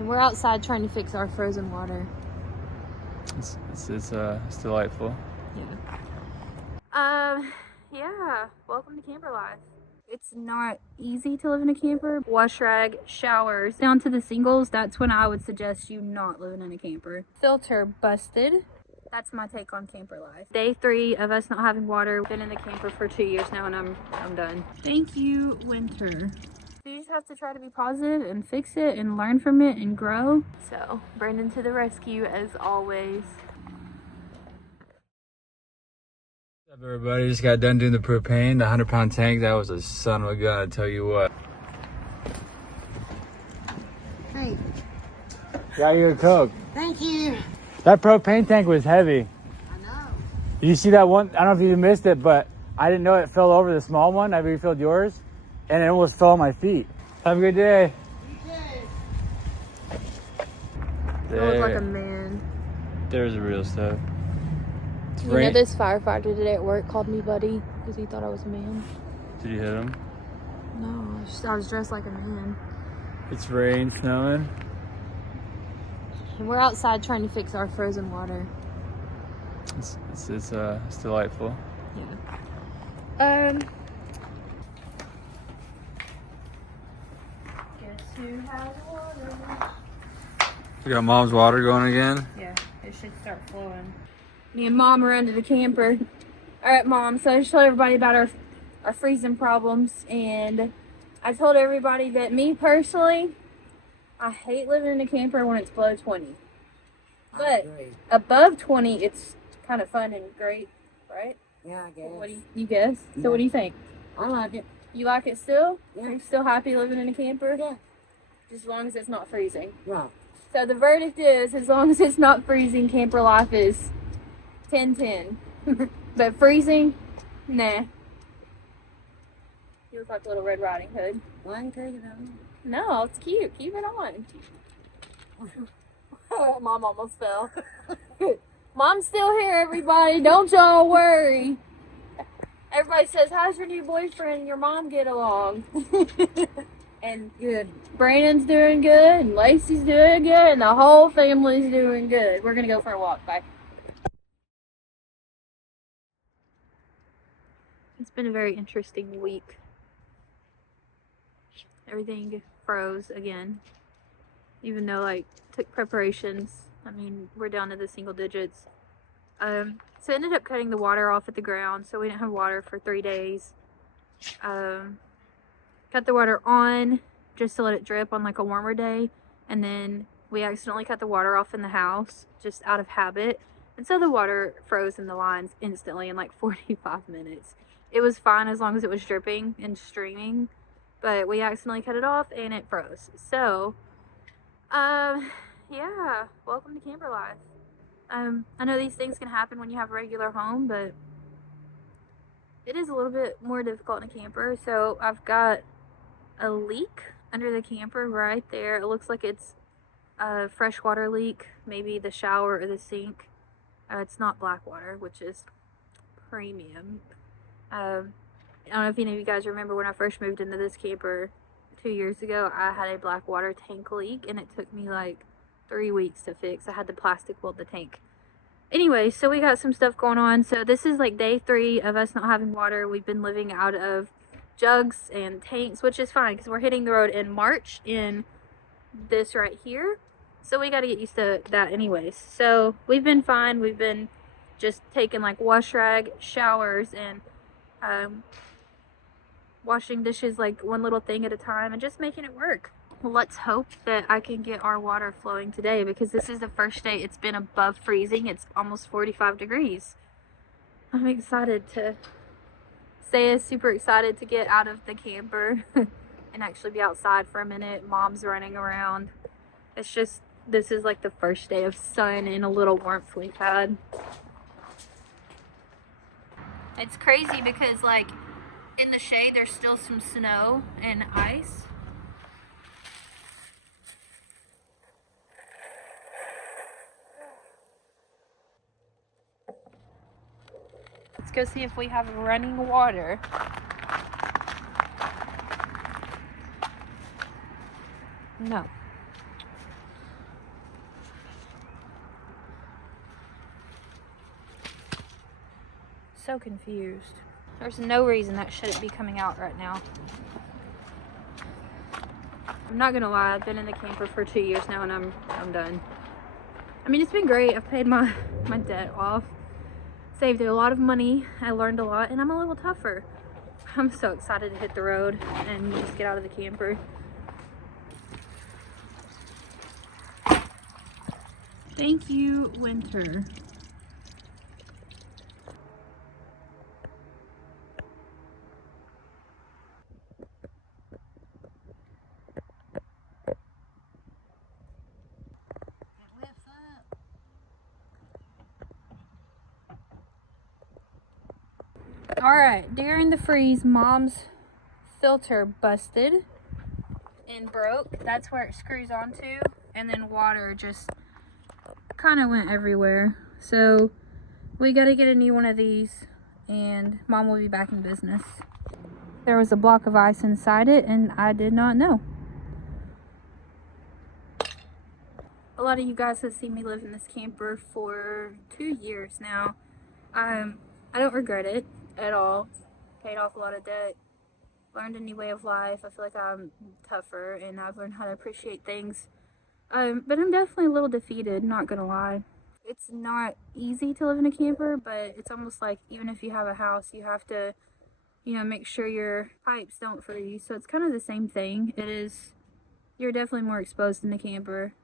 And we're outside trying to fix our frozen water. It's delightful. Yeah, welcome to camper life. It's not easy to live in a camper. Wash rag, showers, down to the singles, that's when I would suggest you not living in a camper. Filter busted. That's my take on camper life. Day 3 of us not having water. Been in the camper for 2 years now and I'm done. Thank you, winter. You just have to try to be positive and fix it and learn from it and grow. So, Brandon to the rescue as always. What's up, everybody? Just got done doing the propane, the 100-pound tank. That was a son of a gun, I tell you what. Hey, Got you a Coke. thank you. That propane tank was heavy. I know. You see that one? I don't know if you missed it, but I didn't know it fell over the small one. I refilled yours, and it almost fell on my feet. Have a good day. You look like a man. There's the real stuff. It's You know, this firefighter today at work called me buddy because he thought I was a man. Did you hit him? No, I was dressed like a man. It's rain, snowing. And we're outside trying to fix our frozen water. It's delightful. Yeah. Guess who has water? We got mom's water going again. Yeah, it should start flowing. Me and mom are under the camper. All right, mom. So I just told everybody about our freezing problems, and I told everybody that me personally, I hate living in a camper when it's below 20. But above 20, it's kind of fun and great, right? Yeah, I guess. What do you guess? So what do you think? I like it. You like it still? Yeah. Are you still happy living in a camper? Yeah. Just as long as it's not freezing. Right. So the verdict is, as long as it's not freezing, camper life is 10-10. But freezing, nah. You look like a little Red Riding Hood. Well, I can take it on. No, it's cute. Keep it on. Mom almost fell. Mom's still here, everybody. Don't y'all worry. Everybody says, how's your new boyfriend and your mom get along? And Good. Brandon's doing good, and Lacey's doing good, and the whole family's doing good. We're going to go for a walk. Bye. It's been a very interesting week. Everything froze again. Even though, like, took preparations. I mean, we're down to the single digits. So I ended up cutting the water off at the ground, so we didn't have water for 3 days. Cut the water on just to let it drip on like a warmer day, and then we accidentally cut the water off in the house just out of habit, and so the water froze in the lines instantly in like 45 minutes. It was fine as long as it was dripping and streaming, but we accidentally cut it off and it froze. So yeah, welcome to camper life. I know these things can happen when you have a regular home, but it is a little bit more difficult in a camper. So I've got a leak under the camper right there. It looks like it's a freshwater leak, maybe the shower or the sink. It's not black water, which is premium. I don't know if any of you guys remember when I first moved into this camper 2 years ago, I had a black water tank leak, and it took me like 3 weeks to fix. I had to plastic weld the tank. Anyway, so we got some stuff going on. So this is like day 3 of us not having water. We've been living out of jugs and tanks, which is fine because we're hitting the road in March in this right here. So we got to get used to that anyways. So we've been fine. We've been just taking like wash rag, showers, and washing dishes like one little thing at a time and just making it work. Let's hope that I can get our water flowing today, because this is the first day it's been above freezing. It's almost 45 degrees. I'm excited to Saya is super excited to get out of the camper and actually be outside for a minute. Mom's running around. It's just, this is like the first day of sun and a little warmth we've had. It's crazy because like in the shade there's still some snow and ice. Let's go see if we have running water. No. So confused. There's no reason that shouldn't be coming out right now. I'm not gonna lie, I've been in the camper for 2 years now and I'm done. I mean, it's been great. I've paid my debt off, saved a lot of money, I learned a lot, and I'm a little tougher. I'm so excited to hit the road and just get out of the camper. Thank you, winter. It lifts up. Alright, during the freeze, Mom's filter busted and broke. That's where it screws onto, and then water just kind of went everywhere. So we got to get a new one of these, and Mom will be back in business. There was a block of ice inside it, and I did not know. A lot of you guys have seen me live in this camper for 2 years now. I don't regret it at all. Paid off a lot of debt, learned a new way of life. I feel like I'm tougher and I've learned how to appreciate things. But I'm definitely a little defeated, not gonna lie. It's not easy to live in a camper, but it's almost like even if you have a house, you have to, you know, make sure your pipes don't freeze. So it's kind of the same thing. It is, you're definitely more exposed in the camper.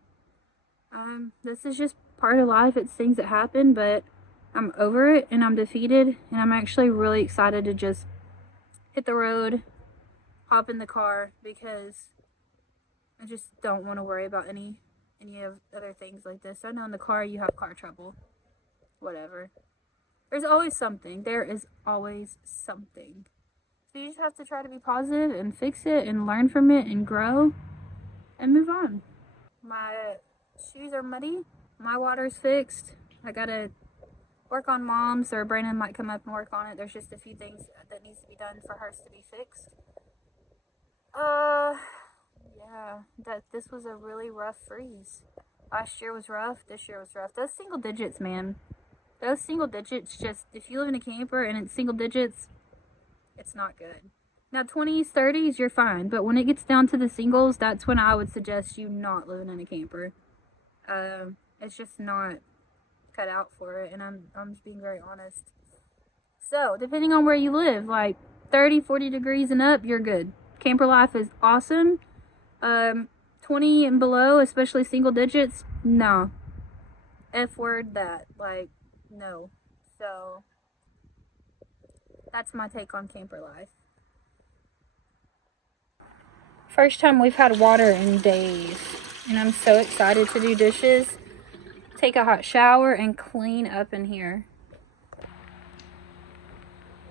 This is just part of life. It's things that happen, but I'm over it and I'm defeated, and I'm actually really excited to just hit the road, hop in the car, because I just don't want to worry about any of other things like this. I know in the car you have car trouble. Whatever. There's always something. There is always something. So you just have to try to be positive and fix it and learn from it and grow and move on. My shoes are muddy. My water's fixed. I gotta work on Mom's, or Brandon might come up and work on it. There's just a few things that needs to be done for hers to be fixed. Yeah, this was a really rough freeze. Last year was rough, this year was rough. Those single digits, man. Those single digits, just, if you live in a camper and it's single digits, it's not good. Now 20s, 30s, you're fine. But when it gets down to the singles, that's when I would suggest you not living in a camper. It's just not cut out for it, and I'm just being very honest. So, depending on where you live, like 30, 40 degrees and up, you're good. Camper life is awesome. 20 and below, especially single digits, no. F word that. Like, no. So, that's my take on camper life. First time we've had water in days, and I'm so excited to do dishes, take a hot shower, and clean up in here.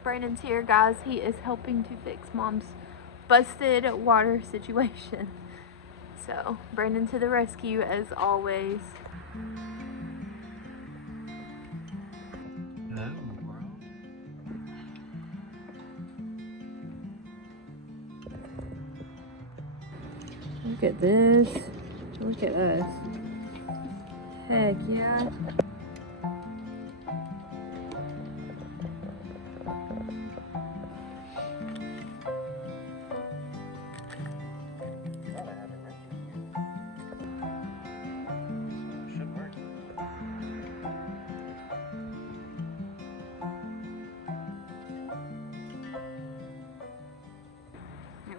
Brandon's here, guys. He is helping to fix Mom's busted water situation. So, Brandon to the rescue as always. Hello, world. Look at this. Look at us. Heck yeah. Should work.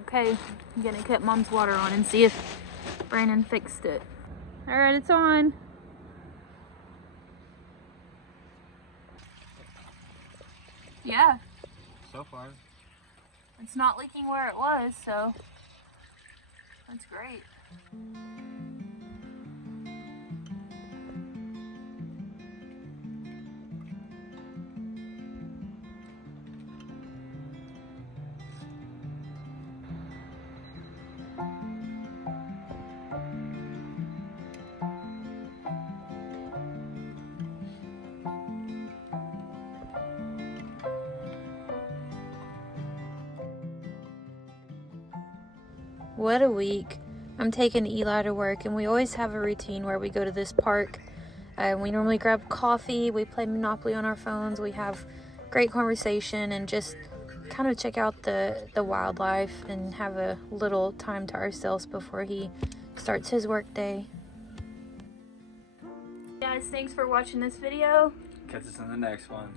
Okay, I'm gonna cut Mom's water on and see if Brandon fixed it. Alright, it's on. Yeah, So far. it's not leaking where it was, so that's great. What a week. I'm taking Eli to work, and we always have a routine where we go to this park. We normally grab coffee, we play Monopoly on our phones, we have great conversation and just kind of check out the wildlife and have a little time to ourselves before he starts his work day. Guys, thanks for watching this video. Catch us on the next one.